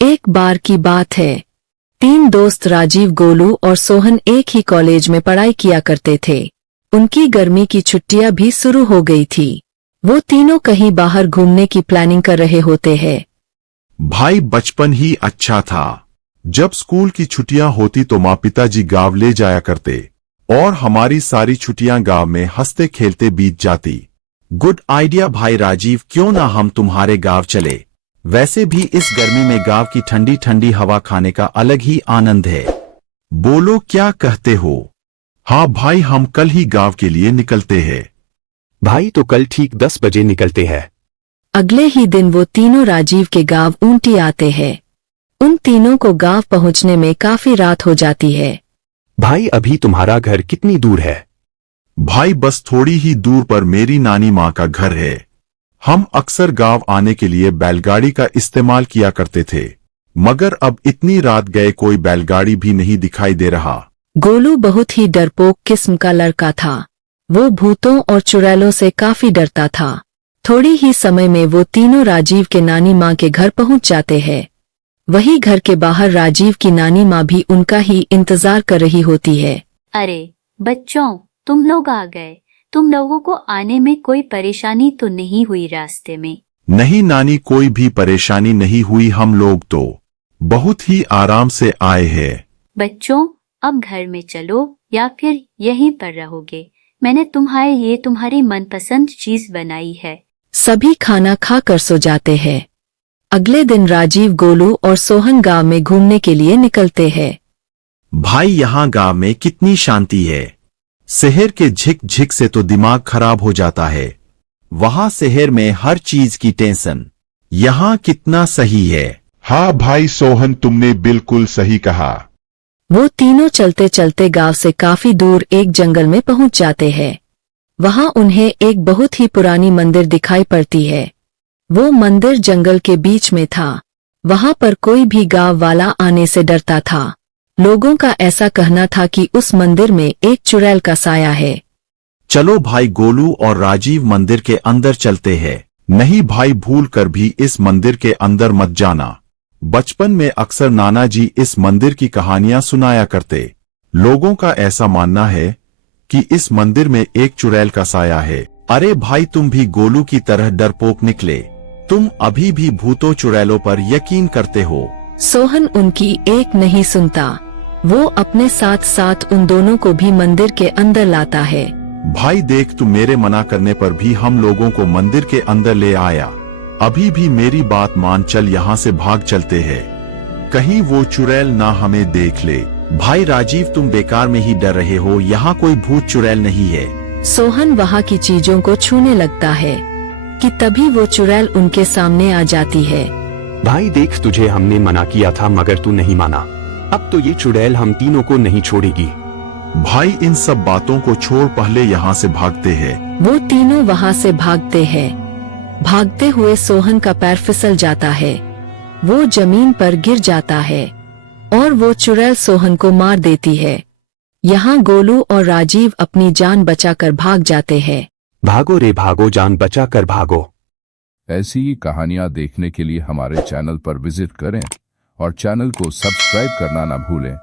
एक बार की बात है, 3 दोस्त राजीव, गोलू और सोहन एक ही कॉलेज में पढ़ाई किया करते थे। उनकी गर्मी की छुट्टियां भी शुरू हो गई थी। वो तीनों कहीं बाहर घूमने की प्लानिंग कर रहे होते हैं। भाई बचपन ही अच्छा था। जब स्कूल की छुट्टियां होती तो माँ पिताजी गांव ले जाया करते और हमारी सारी छुट्टियां गांव में हंसते खेलते बीत जाती। गुड आइडिया भाई राजीव, क्यों ना हम तुम्हारे गांव चले। वैसे भी इस गर्मी में गांव की ठंडी ठंडी हवा खाने का अलग ही आनंद है। बोलो क्या कहते हो? हाँ भाई, हम कल ही गांव के लिए निकलते हैं। भाई तो कल ठीक 10 बजे निकलते हैं। अगले ही दिन वो तीनों राजीव के गांव ऊंटी आते हैं। उन तीनों को गांव पहुंचने में काफी रात हो जाती है। भाई अभी तुम्हारा घर कितनी दूर है? भाई बस थोड़ी ही दूर पर मेरी नानी माँ का घर है। हम अक्सर गांव आने के लिए बैलगाड़ी का इस्तेमाल किया करते थे, मगर अब इतनी रात गए कोई बैलगाड़ी भी नहीं दिखाई दे रहा। गोलू बहुत ही डरपोक किस्म का लड़का था। वो भूतों और चुड़ैलों से काफी डरता था। थोड़ी ही समय में वो तीनों राजीव के नानी माँ के घर पहुंच जाते हैं। वही घर के बाहर राजीव की नानी माँ भी उनका ही इंतजार कर रही होती है। अरे बच्चों, तुम लोग आ गए। तुम लोगों को आने में कोई परेशानी तो नहीं हुई रास्ते में? नहीं नानी, कोई भी परेशानी नहीं हुई। हम लोग तो बहुत ही आराम से आए हैं। बच्चों, अब घर में चलो या फिर यहीं पर रहोगे? मैंने तुम्हारी मनपसंद चीज बनाई है। सभी खाना खाकर सो जाते हैं। अगले दिन राजीव, गोलू और सोहन गांव में घूमने के लिए निकलते हैं। भाई यहाँ गांव में कितनी शांति है। शहर के झिक झिक से तो दिमाग खराब हो जाता है। वहाँ शहर में हर चीज की टेंशन, यहाँ कितना सही है। हाँ भाई सोहन, तुमने बिल्कुल सही कहा। वो तीनों चलते चलते गांव से काफी दूर एक जंगल में पहुंच जाते हैं। वहां उन्हें एक बहुत ही पुरानी मंदिर दिखाई पड़ती है। वो मंदिर जंगल के बीच में था। वहां पर कोई भी गांव वाला आने से डरता था। लोगों का ऐसा कहना था कि उस मंदिर में एक चुड़ैल का साया है। चलो भाई, गोलू और राजीव मंदिर के अंदर चलते हैं। नहीं भाई, भूल कर भी इस मंदिर के अंदर मत जाना। बचपन में अक्सर नाना जी इस मंदिर की कहानियां सुनाया करते। लोगों का ऐसा मानना है कि इस मंदिर में एक चुड़ैल का साया है। अरे भाई, तुम भी गोलू की तरह डरपोक निकले। तुम अभी भी भूतों चुड़ैलों पर यकीन करते हो। सोहन उनकी एक नहीं सुनता। वो अपने साथ साथ उन दोनों को भी मंदिर के अंदर लाता है। भाई देख, तू मेरे मना करने पर भी हम लोगों को मंदिर के अंदर ले आया। अभी भी मेरी बात मान, चल यहाँ से भाग चलते हैं। कहीं वो चुड़ैल ना हमें देख ले। भाई राजीव, तुम बेकार में ही डर रहे हो। यहाँ कोई भूत चुड़ैल नहीं है। सोहन वहाँ की चीजों को छूने लगता है कि तभी वो चुड़ैल उनके सामने आ जाती है। भाई देख, तुझे हमने मना किया था मगर तू नहीं माना। अब तो ये चुड़ैल हम तीनों को नहीं छोड़ेगी। भाई इन सब बातों को छोड़, पहले यहाँ से भागते हैं। वो तीनों वहाँ से भागते हैं। भागते हुए सोहन का पैर फिसल जाता है। वो जमीन पर गिर जाता है और वो चुड़ैल सोहन को मार देती है। यहाँ गोलू और राजीव अपनी जान बचाकर भाग जाते हैं। भागो रे भागो, जान बचा कर भागो। ऐसी ही कहानियां देखने के लिए हमारे चैनल पर विजिट करें और चैनल को सब्सक्राइब करना ना भूलें।